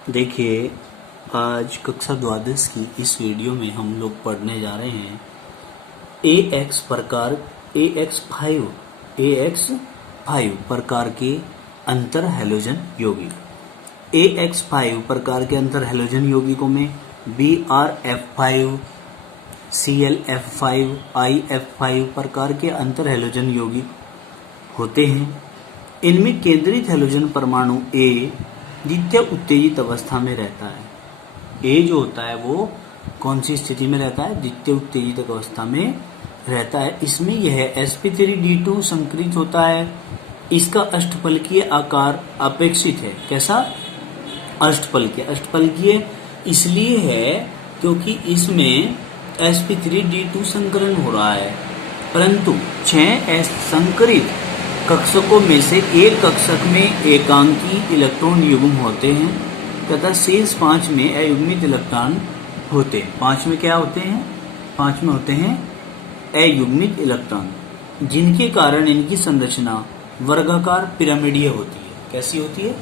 देखिए, आज कक्षा द्वादश की इस वीडियो में हम लोग पढ़ने जा रहे हैं AX प्रकार AX5 प्रकार के अंतर हैलोजन यौगिक। AX5 प्रकार के अंतर हैलोजन यौगिकों में BrF5, ClF5, IF5 प्रकार के अंतर हैलोजन यौगिक होते हैं। इनमें केंद्रित हैलोजन परमाणु A द्वितीय उत्तेजित अवस्था में रहता है। A जो होता है वो कौन सी स्थिति में रहता है? द्वितीय उत्तेजित अवस्था में रहता है। इसमें यह sp3d2 संकरित होता है। इसका अष्टफलकीय आकार अपेक्षित है। कैसा? अष्टफलकीय इसलिए है क्योंकि इसमें sp3d2 संकरण हो रहा है, परंतु 6s संकरित कक्षकों में से एक कक्षक में एकांकी इलेक्ट्रॉन युग्म होते हैं तथा शेष 5 में अयुग्मित इलेक्ट्रॉन होते हैं। 5 में क्या होते हैं? 5 में होते हैं अयुग्मित इलेक्ट्रॉन, जिनके कारण इनकी संरचना वर्गाकार पिरामिडीय होती है। कैसी होती है?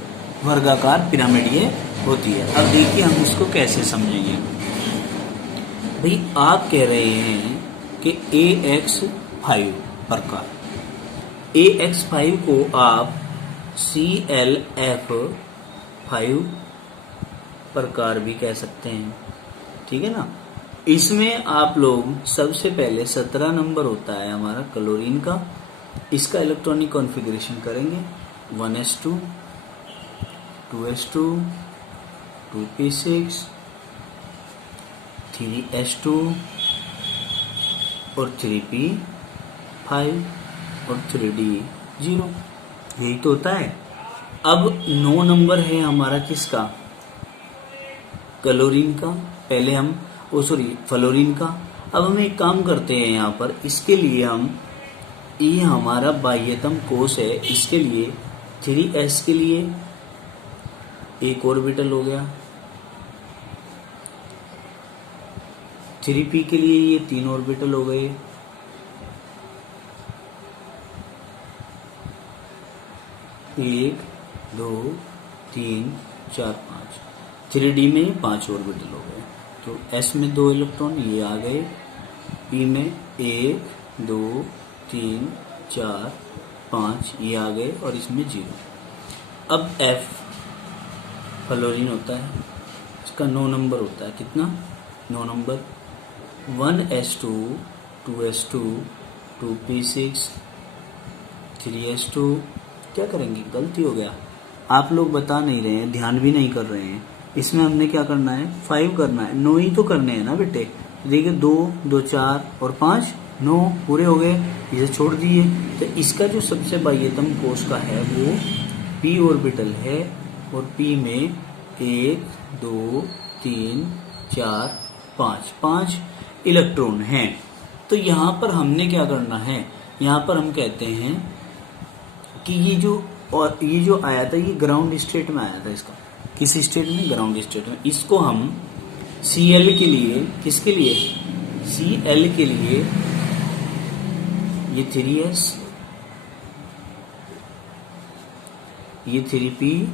वर्गाकार पिरामिडीय होती है। अब देखिए हम इसको कैसे समझेंगे। भाई आप कह रहे हैं कि AX5 प्रकार, AX5 को आप ClF5 प्रकार भी कह सकते हैं, ठीक है ना। इसमें आप लोग सबसे पहले 17 नंबर होता है हमारा क्लोरीन का। इसका इलेक्ट्रॉनिक कॉन्फ़िगरेशन करेंगे 1s2, 2s2, 2p6, 3s2 और 3p5 और 3d0। यही तो होता है। अब 9 नंबर है हमारा किसका? क्लोरीन का। पहले हम फ्लोरीन का। अब हम एक काम करते हैं यहाँ पर, इसके लिए हम ये हमारा बाह्यतम कोश है, इसके लिए 3s के लिए एक ऑर्बिटल हो गया, 3p के लिए ये 3 ऑर्बिटल हो गए, 1 2 3 4 5, 3d में 5 ऑर्बिटल हो गए। तो s में 2 इलेक्ट्रॉन ये आ गए, p में 1 2 3 4 5 ये आ गए और इसमें 0। अब f फ्लोरीन होता है, इसका 9 नंबर होता है। कितना? 9 number. 1s2, 2s2, 2p6, 3s2। क्या करेंगे? गलती हो गया, आप लोग बता नहीं रहे हैं, ध्यान भी नहीं कर रहे हैं। इसमें हमने क्या करना है? 5 करना है। 9 ही तो करने हैं ना बेटे। देखिए 2 2 4 और 5 9 पूरे हो गए, इसे छोड़ दिए। तो इसका जो सबसे बाह्यतम कोश का है वो p ऑर्बिटल है और p में 1 2 3 4 5 इलेक्ट्रॉन हैं। तो यहाँ पर हमने क्या करना है? यहाँ पर हम कहते हैं कि ये जो आया था ये ग्राउंड स्टेट में आया था। इसका किस स्टेट में? ग्राउंड स्टेट में। इसको हम Cl के लिए, किसके लिए? Cl के लिए ये 3s, ये 3p,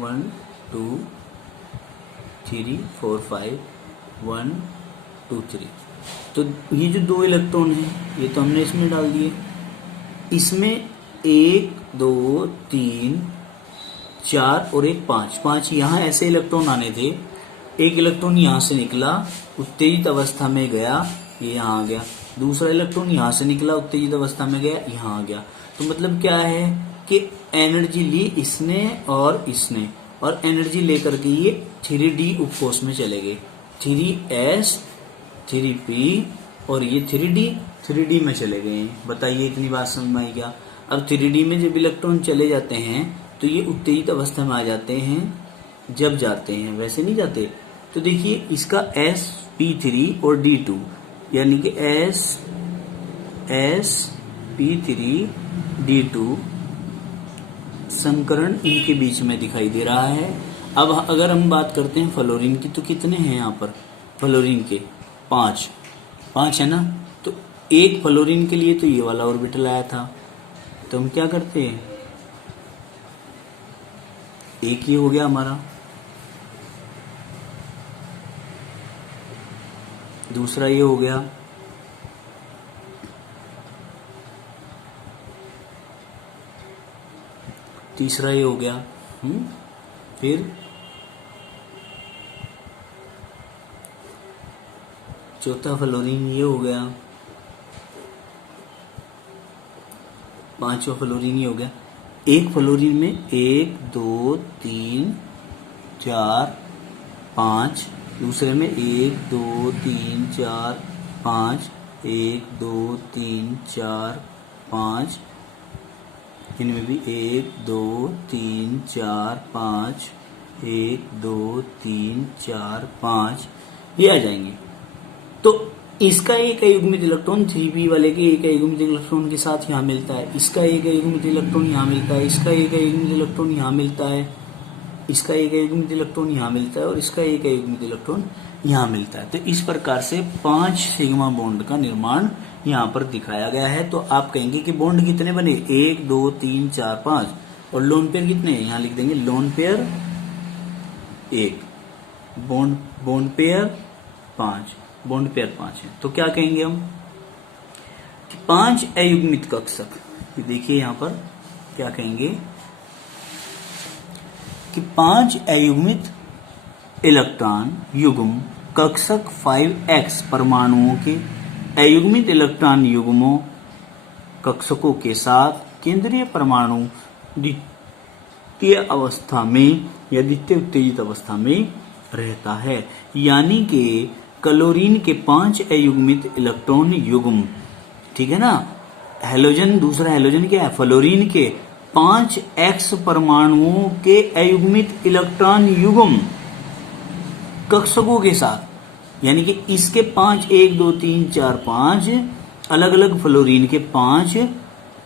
1 2 3 4 5 1 2 3। तो ये जो 2 इलेक्ट्रॉन हैं ये तो हमने इसमें डाल दिए। इसमें 1 2 3 4 और एक 5 यहाँ ऐसे इलेक्ट्रॉन आने थे। एक इलेक्ट्रॉन यहाँ से निकला, उत्तेजित अवस्था में गया, ये यहाँ आ गया। दूसरा इलेक्ट्रॉन यहाँ से निकला, उत्तेजित अवस्था में गया, यहाँ आ गया। तो मतलब क्या है कि एनर्जी ली इसने और इसने, और एनर्जी लेकर के ये 3d उपकोष में चले गए। 3s 3p और ये 3d में चले गए हैं। बताइए इतनी बात समझ में आई क्या? अब 3d में जब इलेक्ट्रॉन चले जाते हैं तो ये उत्तेजित अवस्था में आ जाते हैं, जब जाते हैं, वैसे नहीं जाते। तो देखिए इसका sp3 और d2 यानी कि sp3d2 संकरण इनके बीच में दिखाई दे रहा है। अब अगर हम बात करते हैं फ्लोरीन की, तो कितने हैं यहाँ पर? फ्लोरीन के 5 है ना। तो एक फ्लोरीन के लिए तो ये वाला ऑर्बिटल आया था। तो हम क्या करते हैं? एक ये हो गया हमारा, दूसरा ये हो गया, तीसरा ये हो गया, फिर चौथा फ्लोरीन ये हो गया, पांचवा फ्लोरीन ये हो गया। एक फ्लोरीन में 1 2 3 4 5, दूसरे में 1 2 3 4 5, 1 2 3 4 5, इनमें भी 1 2 3 4 5, 1 2 3 4 5 ये आ जाएंगे। तो इसका एक युग्मित इलेक्ट्रॉन 3p वाले के एक युग्मित इलेक्ट्रॉन के साथ यहाँ मिलता है, इसका एक युग्मित इलेक्ट्रॉन यहाँ मिलता है, इसका एक युग्मित इलेक्ट्रॉन यहाँ मिलता है, इसका एक युग्मित इलेक्ट्रॉन यहाँ मिलता है और इसका एक युग्मित इलेक्ट्रॉन यहाँ मिलता है। तो इस प्रकार से 5 सिग्मा बॉन्ड का निर्माण यहाँ पर दिखाया गया है। तो आप कहेंगे कि बॉन्ड कितने बने, 1 2 3 4 5, और लोन पेयर कितने, यहाँ लिख देंगे lone pair 1, bond pair 5, bond pair 5 है। तो क्या कहेंगे हम कि 5 अयुग्मित कक्षक, देखिए यहाँ पर क्या कहेंगे कि 5 अयुग्मित इलेक्ट्रॉन युग्म कक्षक 5s परमाणुओं के अयुग्मित इलेक्ट्रॉन युग्मों कक्षकों के साथ केंद्रीय परमाणु द्वितीय अवस्था में या द्वितीय उत्तेजित अवस्था में रहता है। यानी कि क्लोरीन के 5 अयुग्मित इलेक्ट्रॉन युग्म, ठीक है ना, हेलोजन, दूसरा हेलोजन क्या है, फ्लोरीन के 5s परमाणुओं के अयुग्मित इलेक्ट्रॉन युग्म कक्षकों के साथ, यानी कि इसके 5 1 2 3 4 5 अलग अलग फ्लोरीन के 5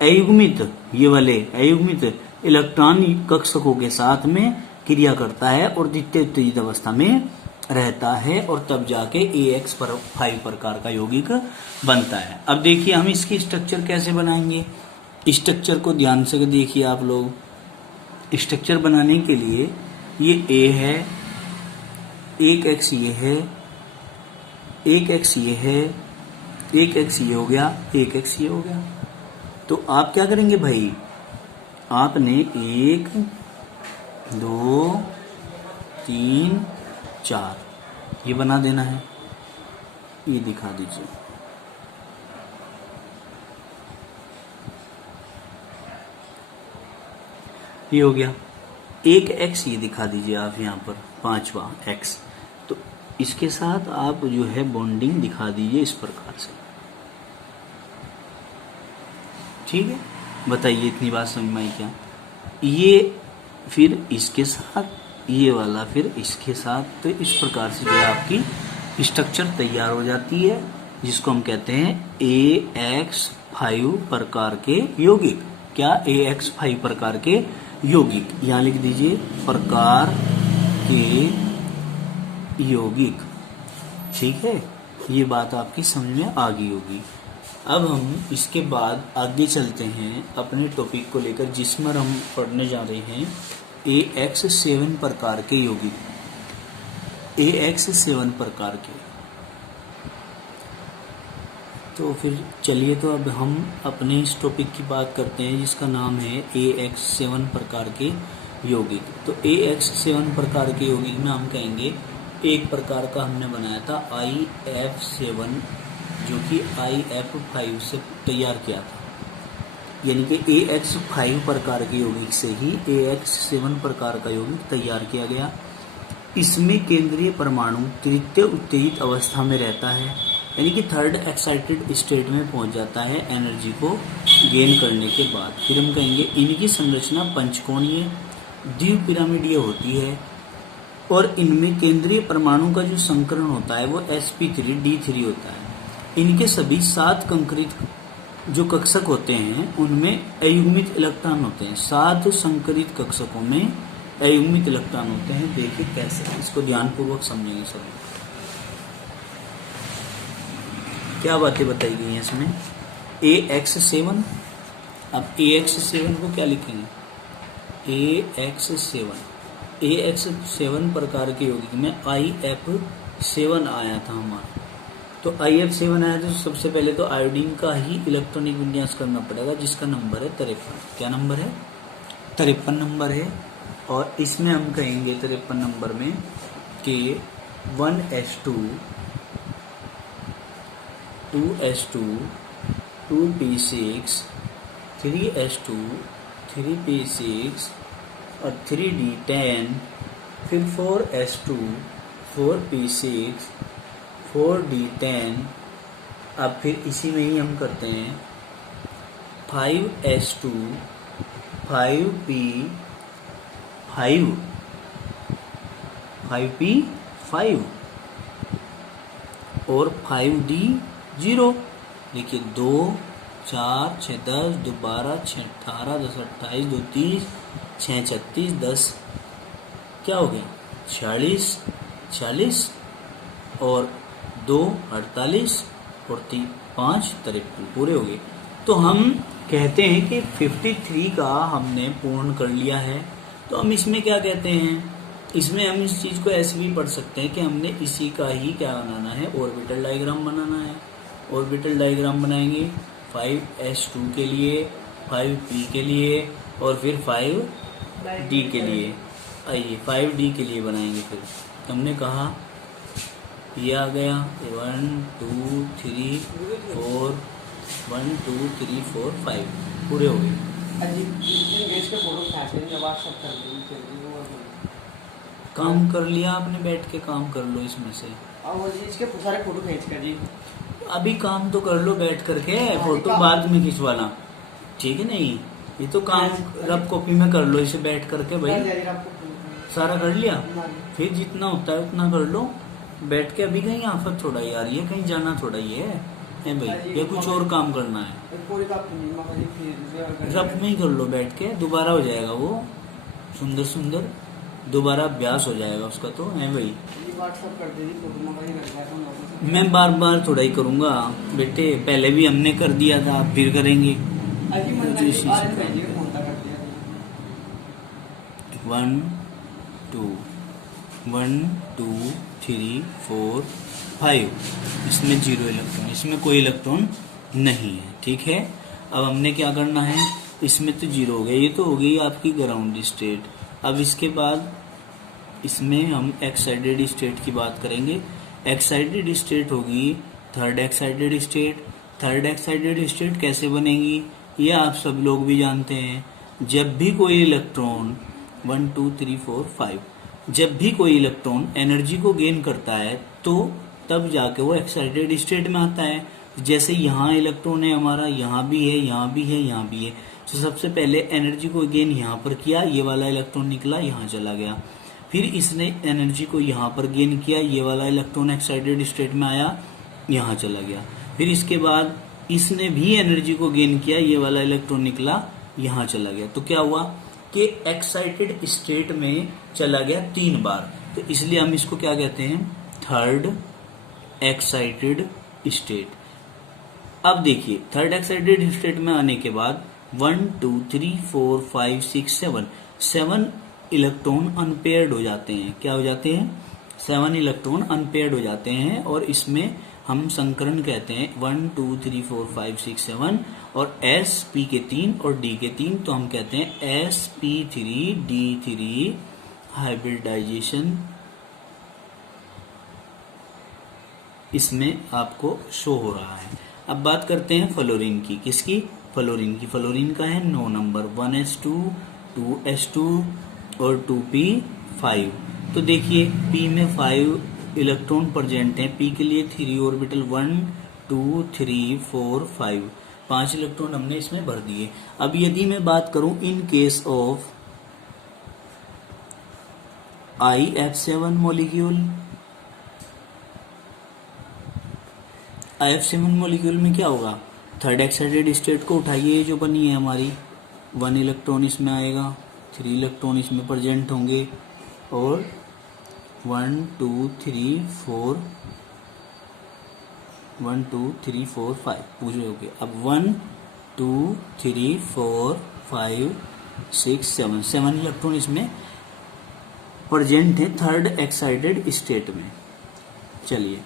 अयुग्मित, ये वाले अयुग्मित इलेक्ट्रॉन कक्षकों के साथ में क्रिया करता है और द्वितीय उत्तेजित अवस्था में रहता है, और तब जाके AX5 प्रकार का यौगिक बनता है। अब देखिए हम इसकी स्ट्रक्चर कैसे बनाएंगे, स्ट्रक्चर को ध्यान से देखिए आप लोग। स्ट्रक्चर बनाने के लिए ये A है, एक X ये है, एक X ये है, एक X ये हो गया, एक X ये हो गया। तो आप क्या करेंगे भाई, आपने 1 2 3 4 ये बना देना है, ये दिखा दीजिए। ये हो गया, एक X ये दिखा दीजिए आप यहाँ पर, 5वां X। तो इसके साथ आप जो है बॉन्डिंग दिखा दीजिए इस प्रकार से, ठीक है। बताइए इतनी बात समझ में आई क्या, ये फिर इसके साथ, ये वाला फिर इसके साथ, तो इस प्रकार से जो है आपकी स्ट्रक्चर तैयार हो जाती है, जिसको हम कहते हैं AX5 प्रकार के यौगिक। क्या, AX5 प्रकार के यौगिक, यहाँ लिख दीजिए प्रकार के यौगिक, ठीक है। ये बात आपकी समझ में आ गई होगी। अब हम इसके बाद आगे चलते हैं अपने टॉपिक को लेकर, जिसमें हम पढ़ने जा रहे हैं AX7 प्रकार के यौगिक, AX7 प्रकार के। तो फिर चलिए, तो अब हम अपने इस टॉपिक की बात करते हैं जिसका नाम है AX7 प्रकार के यौगिक। तो AX7 प्रकार के यौगिक में हम कहेंगे, एक प्रकार का हमने बनाया था IF7, जो कि IF5 से तैयार किया था, यानी कि AX5 प्रकार के यौगिक से ही AX7 प्रकार का यौगिक तैयार किया गया। इसमें केंद्रीय परमाणु तृतीय उत्तेजित अवस्था में रहता है, यानी कि थर्ड एक्साइटेड स्टेट में पहुंच जाता है एनर्जी को गेन करने के बाद। फिर हम कहेंगे इनकी संरचना पंचकोणीय द्विपिरामिडीय होती है, और इनमें केंद्रीय परमाणु का जो संकरण होता है वो sp3d3 होता है। इनके सभी 7 कंक्रीट जो कक्षक होते हैं उनमें अयुग्मित इलेक्ट्रॉन होते हैं। 7 संकरित कक्षकों में अयुग्मित इलेक्ट्रॉन होते हैं। देखिए कैसे, इसको ध्यानपूर्वक समझेंगे सभी। क्या बातें बताई गई हैं इसमें, AX7। अब AX7 को क्या लिखेंगे, AX7 AF7 प्रकार के यौगिक में IF7 आया था हमारा। तो IF7 आया तो सबसे पहले तो आयोडीन का ही इलेक्ट्रॉनिक विन्यास करना पड़ेगा, जिसका नंबर है 53। क्या नंबर है? 53 नंबर है। और इसमें हम कहेंगे 53 नंबर में कि 1s2 2s2 2p6 3s2 3p6 और 3d10, फिर 4s2 4p6 4d10। अब फिर इसी में ही हम करते हैं 5s2 5p5 5p5 और 5d0। देखिए 2 4 6 10 2 12 6 18 10 28 2 30 6 36 10 क्या हो गया 46 46 और 2 48 और 3 5 53 पूरे हो गए। तो हम कहते हैं कि 53 का हमने पूर्ण कर लिया है। तो हम इसमें क्या कहते हैं, इसमें हम इस चीज को ऐसे भी पढ़ सकते हैं कि हमने इसी का ही क्या बनाना है, ऑर्बिटल डायग्राम बनाना है। ऑर्बिटल डायग्राम बनाएंगे 5s2 के लिए, 5p के लिए और फिर 5d के लिए। आइए 5d के लिए बनाएंगे। फिर हमने कहा ये आ गया 1 2 3 4 1 2 3 4 5 पूरे हो गए। काम कर लिया आपने, बैठ के काम कर लो इसमें से। इसके सारे फोटो खींच कर जी। अभी काम तो कर लो बैठ करके, फोटो बाद में खिंचवाना, ठीक है? नहीं ये तो काम रफ कॉपी में कर लो इसे बैठ करके भाई। सारा कर लिया, फिर जितना होता है उतना कर लो बैठ के। अभी कहीं आफत थोड़ा ही आ रही है, कहीं जाना थोड़ा ही है भाई, या कुछ और काम करना है? रफ में ही कर लो बैठ के, दोबारा हो जाएगा वो सुंदर सुंदर, दोबारा अभ्यास हो जाएगा उसका। तो है भाई, मैं बार बार थोड़ा ही करूंगा बेटे, पहले भी हमने कर दिया था फिर करेंगे। 1 2 1 2 3 4 5 इसमें 0 इलेक्ट्रॉन, इसमें कोई इलेक्ट्रॉन नहीं है, ठीक है? अब हमने क्या करना है, इसमें तो 0 हो गया, ये तो हो गई आपकी ग्राउंड स्टेट। अब इसके बाद इसमें हम एक्साइटेड स्टेट की बात करेंगे। एक्साइटेड स्टेट होगी third excited state. Third excited state कैसे बनेगी ये आप सब लोग भी जानते हैं। जब भी कोई इलेक्ट्रॉन 1 2 3 4 5 जब भी कोई इलेक्ट्रॉन एनर्जी को गेन करता है तो तब जाके वो एक्साइटेड स्टेट में आता है। जैसे यहाँ इलेक्ट्रॉन है हमारा, यहाँ भी है, यहाँ भी है, यहाँ भी है। तो सबसे पहले एनर्जी को गेन यहाँ पर किया, ये वाला इलेक्ट्रॉन निकला यहाँ चला गया। फिर इसने एनर्जी को यहाँ पर गेन किया, ये वाला इलेक्ट्रॉन एक्साइटेड स्टेट में आया, यहाँ चला गया। फिर इसके बाद इसने भी एनर्जी को गेन किया, ये वाला इलेक्ट्रॉन निकला, यहाँ चला गया। तो क्या हुआ कि एक्साइटेड स्टेट में चला गया 3 बार। तो इसलिए हम इसको क्या कहते हैं, थर्ड एक्साइटेड स्टेट। अब देखिए थर्ड एक्साइटेड स्टेट में आने के बाद 1 2 3 4 5 6 7 इलेक्ट्रॉन अनपेयर्ड हो जाते हैं। क्या हो जाते हैं? 7 इलेक्ट्रॉन अनपेयर्ड हो जाते हैं और इसमें हम संकरण कहते हैं 1 2 3 4 5 6 7 और S P के 3 और D के 3, तो हम कहते हैं sp3d3 हाइब्रिडाइजेशन। इसमें आपको शो हो रहा है। अब बात करते हैं फ्लोरीन की। किसकी? फ्लोरीन की। फ्लोरीन का है 9 नंबर 1s2 2s2 और 2p5। तो देखिए P में 5 इलेक्ट्रॉन प्रेजेंट हैं। P के लिए 3 ऑर्बिटल 1 2 3 4 5 5 इलेक्ट्रॉन हमने इसमें भर दिए। अब यदि मैं बात करूं in case of IF7 molecule, IF7 molecule में क्या होगा, थर्ड एक्साइटेड स्टेट को उठाइए जो बनी है हमारी, 1 इलेक्ट्रॉन इसमें आएगा, 3 इलेक्ट्रॉन इसमें प्रेजेंट होंगे और 1 2 3 4 1 2 3 4 5 पूरे हो गए। अब 1 2 3 4 5 6 7 इलेक्ट्रॉन इसमें प्रेजेंट है थर्ड एक्साइटेड स्टेट में। चलिए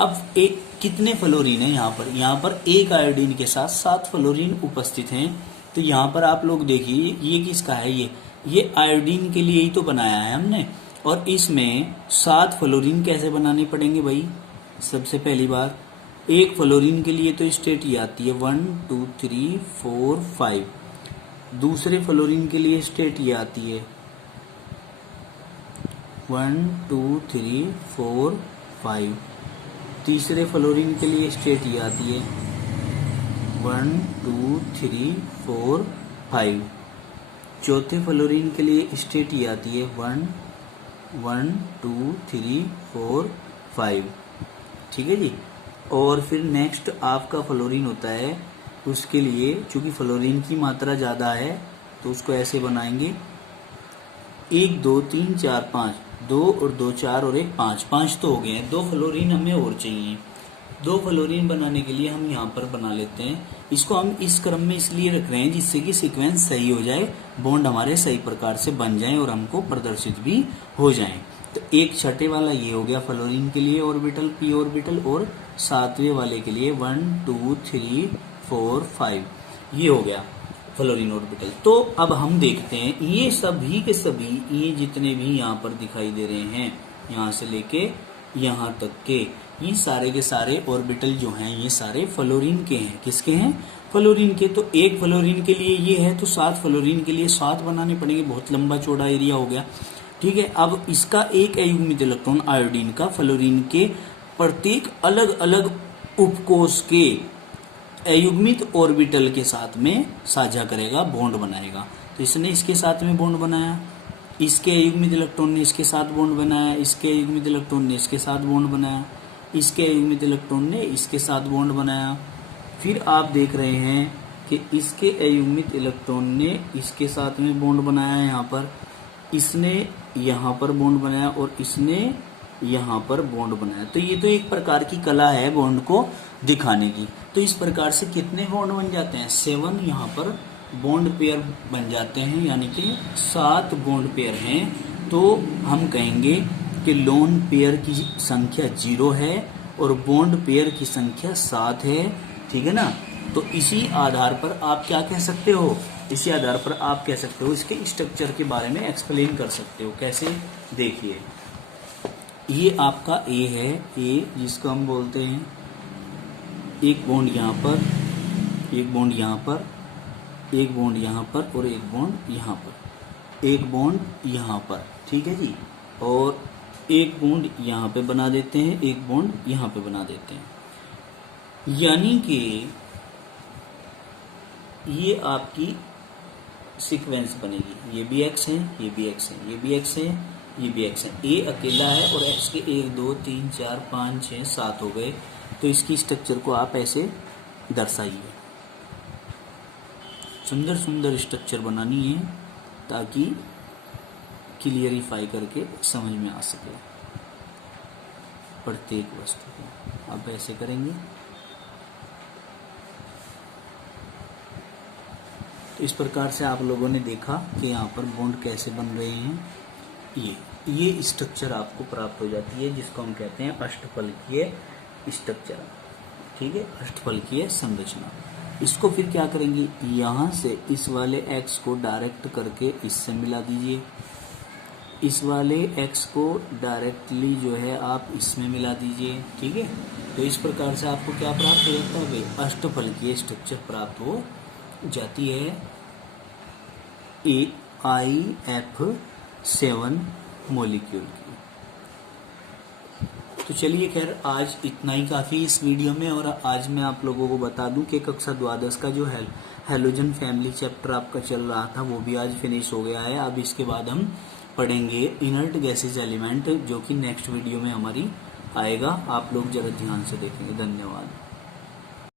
अब एक कितने फ्लोरीन है यहाँ पर एक आयोडीन के साथ 7 फ्लोरीन उपस्थित हैं। तो यहाँ पर आप लोग देखिए ये किसका है, ये आयोडीन के लिए ही तो बनाया है हमने। और इसमें 7 फ्लोरीन कैसे बनाने पड़ेंगे भाई। सबसे पहली बार एक फ्लोरीन के लिए तो स्टेट ये आती है 1 2 3 4 5। दूसरे फ्लोरीन के लिए स्टेट ये आती है 1 2 3 4 5। तीसरे फ्लोरीन के लिए स्टेट ये आती है 1 2 3 4 5। चौथे फ्लोरीन के लिए स्टेट ये आती है 1 1 2 3 4 5। ठीक है जी। और फिर नेक्स्ट आपका फ्लोरीन होता है, उसके लिए चूंकि फ्लोरीन की मात्रा ज़्यादा है तो उसको ऐसे बनाएंगे 1 2 3 4 5, 2 और 2 4 और 1 5, 5 तो हो गए हैं। 2 फ्लोरीन हमें और चाहिए। 2 फ्लोरीन बनाने के लिए हम यहाँ पर बना लेते हैं। इसको हम इस क्रम में इसलिए रख रहे हैं जिससे कि सीक्वेंस सही हो जाए, बॉन्ड हमारे सही प्रकार से बन जाएं और हमको प्रदर्शित भी हो जाएं। तो एक छठे वाला ये हो गया फ्लोरीन के लिए ऑर्बिटल p ऑर्बिटल, और 7वें वाले के लिए 1 2 3 4 5 ये हो गया फ्लोरीन ऑर्बिटल। तो अब हम देखते हैं ये सभी के सभी, ये जितने भी यहाँ पर दिखाई दे रहे हैं यहाँ से लेके यहाँ तक के, ये सारे के सारे ऑर्बिटल जो हैं ये सारे फ्लोरीन के हैं। किसके हैं? फ्लोरीन के। तो एक फ्लोरीन के लिए ये है तो 7 फ्लोरीन के लिए 7 बनाने पड़ेंगे। बहुत लंबा चौड़ा एरिया हो गया। ठीक है। अब इसका एक अयुग्मित इलेक्ट्रॉन आयोडीन का फ्लोरीन के प्रत्येक अलग अलग उपकोष के अयुग्मित ऑर्बिटल के साथ में साझा करेगा, बॉन्ड बनाएगा। तो इसने इसके साथ में बॉन्ड बनाया, इसके अयुग्मित इलेक्ट्रॉन ने इसके साथ बॉन्ड बनाया, इसके अयुग्मित इलेक्ट्रॉन ने इसके साथ बॉन्ड बनाया, इसके अयुग्मित इलेक्ट्रॉन ने इसके साथ बॉन्ड बनाया। फिर आप देख रहे हैं कि इसके अयुग्मित इलेक्ट्रॉन ने इसके साथ में बॉन्ड बनाया, यहाँ पर इसने यहाँ पर बॉन्ड बनाया और इसने यहाँ पर बॉन्ड बनाया। तो ये तो एक प्रकार की कला है बॉन्ड को दिखाने की। तो इस प्रकार से कितने बॉन्ड बन जाते हैं? 7 यहाँ पर बॉन्ड पेयर बन जाते हैं, यानी कि 7 बॉन्ड पेयर हैं। तो हम कहेंगे कि लोन पेयर की संख्या 0 है और बॉन्ड पेयर की संख्या 7 है। ठीक है ना। तो इसी आधार पर आप क्या कह सकते हो, इसी आधार पर आप कह सकते हो इसके स्ट्रक्चर के बारे में एक्सप्लेन कर सकते हो। कैसे? देखिए ये आपका ए है, ए जिसको हम बोलते हैं एक बॉन्ड यहाँ पर, एक बॉन्ड यहाँ पर, एक बॉन्ड यहाँ पर और एक बॉन्ड यहाँ पर, एक बॉन्ड यहाँ पर। ठीक है जी। और एक बॉन्ड यहाँ पे बना देते हैं, एक बॉन्ड यहाँ पे बना देते हैं। यानी कि ये आपकी सीक्वेंस बनेगी। ये भी एक्स है, ये भी एक्स है, ये भी एक्स है, ये भी एक्स है। ए अकेला है और एक्स के 1 2 3 4 5 6 7 हो गए। तो इसकी स्ट्रक्चर को आप ऐसे दर्शाइए। सुंदर सुंदर स्ट्रक्चर बनानी है ताकि क्लियरिफाई करके समझ में आ सके प्रत्येक वस्तु को। आप ऐसे करेंगे तो इस प्रकार से आप लोगों ने देखा कि यहाँ पर बॉन्ड कैसे बन रहे हैं। ये स्ट्रक्चर आपको प्राप्त हो जाती है जिसको हम कहते हैं अष्टफलकीय स्ट्रक्चर। ठीक है, अष्टफलकीय संरचना। इसको फिर क्या करेंगे, यहाँ से इस वाले x को डायरेक्ट करके इससे मिला दीजिए, इस वाले x को डायरेक्टली जो है आप इसमें मिला दीजिए। ठीक है। तो इस प्रकार से आपको क्या प्राप्त हो जाता है, अष्टफलकीय स्ट्रक्चर प्राप्त हो जाती है AIF7 मॉलिक्यूल की। तो चलिए खैर आज इतना ही काफ़ी इस वीडियो में। और आज मैं आप लोगों को बता दूं कि कक्षा 12 का जो हैलोजन फैमिली चैप्टर आपका चल रहा था वो भी आज फिनिश हो गया है। अब इसके बाद हम पढ़ेंगे इनर्ट गैसेज एलिमेंट, जो कि नेक्स्ट वीडियो में हमारी आएगा। आप लोग जरा ध्यान से देखेंगे। धन्यवाद।